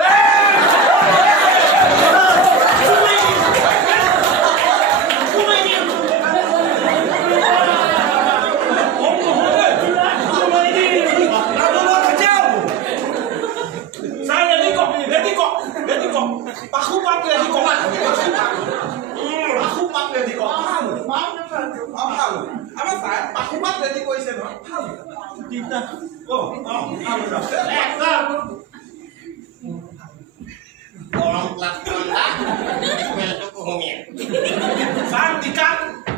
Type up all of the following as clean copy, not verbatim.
Hey! আমাৰ চাই পাকুপাত ready কৰিছে নহয় ভাল তিনটা গৰম ক্লাছ ঠাণ্ডা মেলটো কুহুমীয়া চাৰ টিকা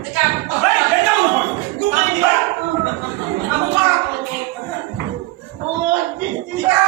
টিকা হেই হেইডাল নহয় তুমি টিকা আমা ও টিকা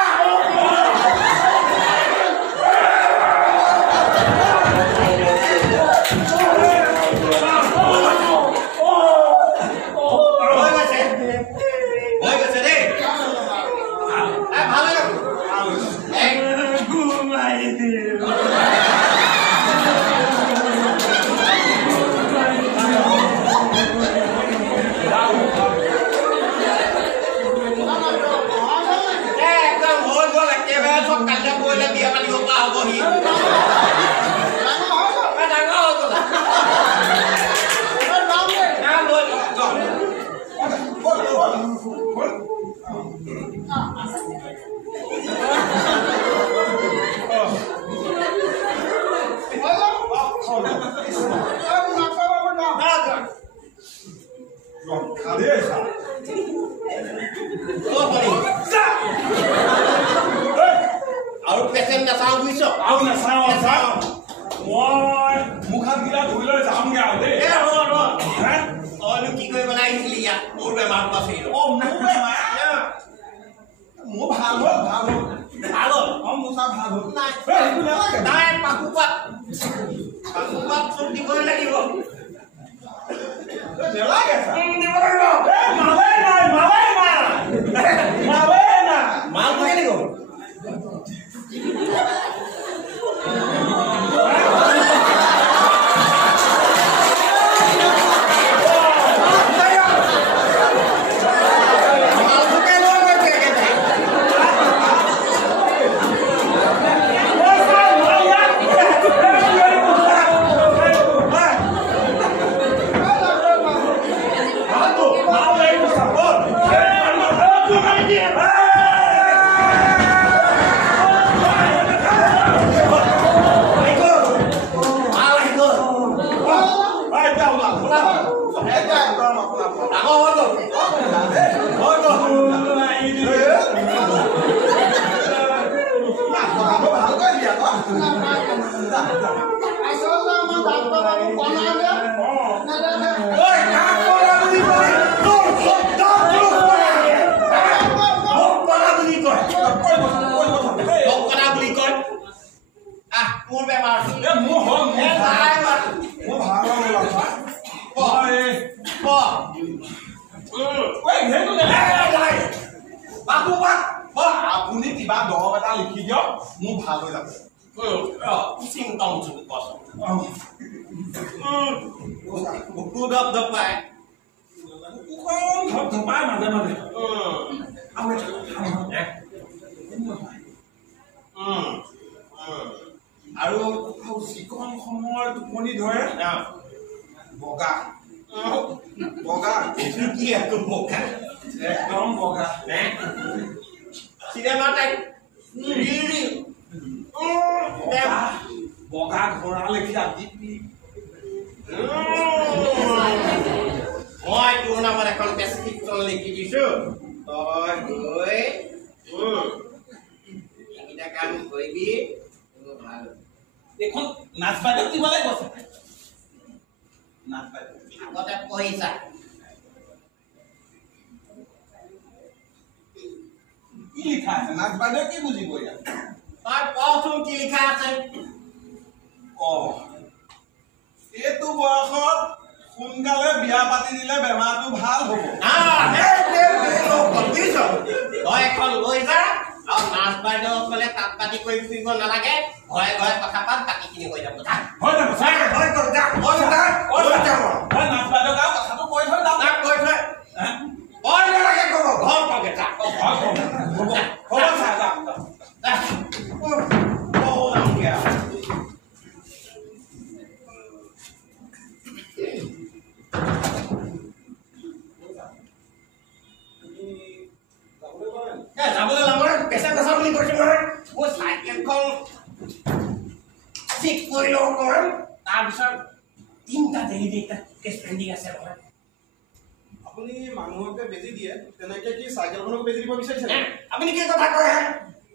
আপুনি মানুহকে বেজি দিয়ে তেনেকে কি চাইকেলখনক বেজি দিব বিচাৰিছে হে? আপুনি কি কথা কয় হে?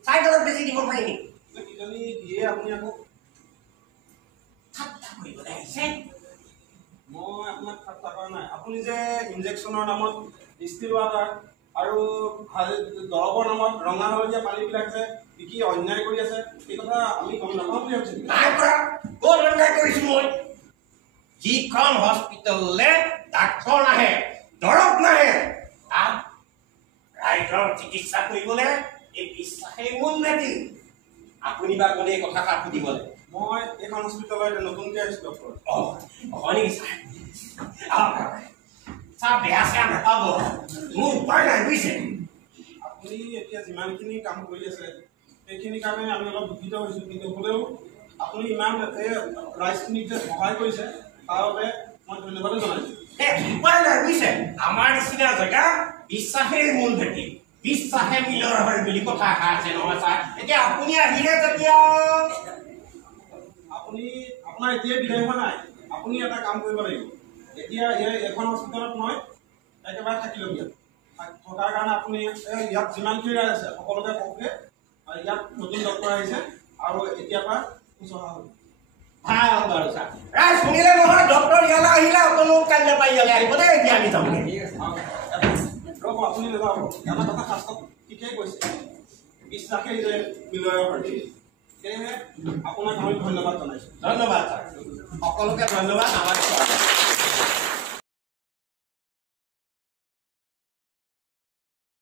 চাইকেলত বেছি দিব পাৰি নেকি? কিজনী দিয়ে আপুনি আকৌ ঠাট্টা কৰিবলৈ আহিছে। মই আপোনাক ঠাট্টা কৰা নাই আপুনি যে ইনজেকশ্যনৰ নামত ষ্টিল ৱাটাৰ আৰু দৰৱৰ নামত ৰঙা হালধীয়া পানীবিলাক যে বিকি অন্যায় কৰি আছে সেই কথা আমি গম নাপাওঁ বুলি ভাবিছিলোঁ নাই কৰা ক'ত অন্যায় কৰিছো মই যিখন হস্পিটেললৈ ডাক্তৰ নাহে দৰৱ নাহে তাত ৰাইজৰ চিকিৎসা কৰিবলৈ এই বিশ্বাসেই মূল ভেটি আপুনি বা ক'লে এই কথাষাৰ সুধিবলৈ মই এইখন হস্পিটেলৰ এতিয়া নতুনকৈ আহিছোঁ ডক্টৰ হয় নেকি ছাৰ ছাৰ বেয়া চেয়া নাপাব মোৰ উপায় নাই বুজিছে আপুনি এতিয়া যিমানখিনি কাম কৰি আছে সেইখিনি কাৰণে আমি অলপ দুখিত হৈছোঁ কিন্তু হ'লেও আপুনি ইমান ৰাইজখিনিক যে সহায় কৰিছে তাৰ বাবে মই ধন্যবাদো জনাইছোঁ উপায় নাই বুজিছে আমাৰ নিচিনা জেগা বিশ্বাসেই মূল ভেটি বিশ্বাসে মিলৰ হয় বুলি কথা এষাৰ আছে নহয় ছাৰ এতিয়া আপুনি আহিলে যেতিয়া আপুনি আপোনাৰ এতিয়াই বিদায় হোৱা নাই আপুনি এটা কাম কৰিব লাগিব এতিয়া এখন হস্পিটেলত মই একেবাৰে থাকিলগীয়া থকাৰ কাৰণে আপুনি ইয়াত যিমানখিনি ৰাইজ আছে সকলোকে কওকগে ইয়াত নতুন ডক্টৰ আহিছে আৰু এতিয়াৰ পৰা শুশ্ৰূষা হ'ব ভাল বাৰু ছাৰ ৰাইজ শুনিলে নহয় ডক্টৰ ইয়ালৈ আহিলে অকণো কাইলৈ পাই ইয়ালৈ আহিব দেই এতিয়া আমি যামগৈ ৰ'ব আপুনি নাযাব এটা কথা শাস্ত্ৰত ঠিকেই কৈছে বিশ্বাসেই যে মিলয়ৰ প্ৰাৰ্থী সেয়েহে আপোনাক আমি ধন্যবাদ জনাইছোঁ ধন্যবাদ ছাৰ সকলোকে ধন্যবাদ আমাক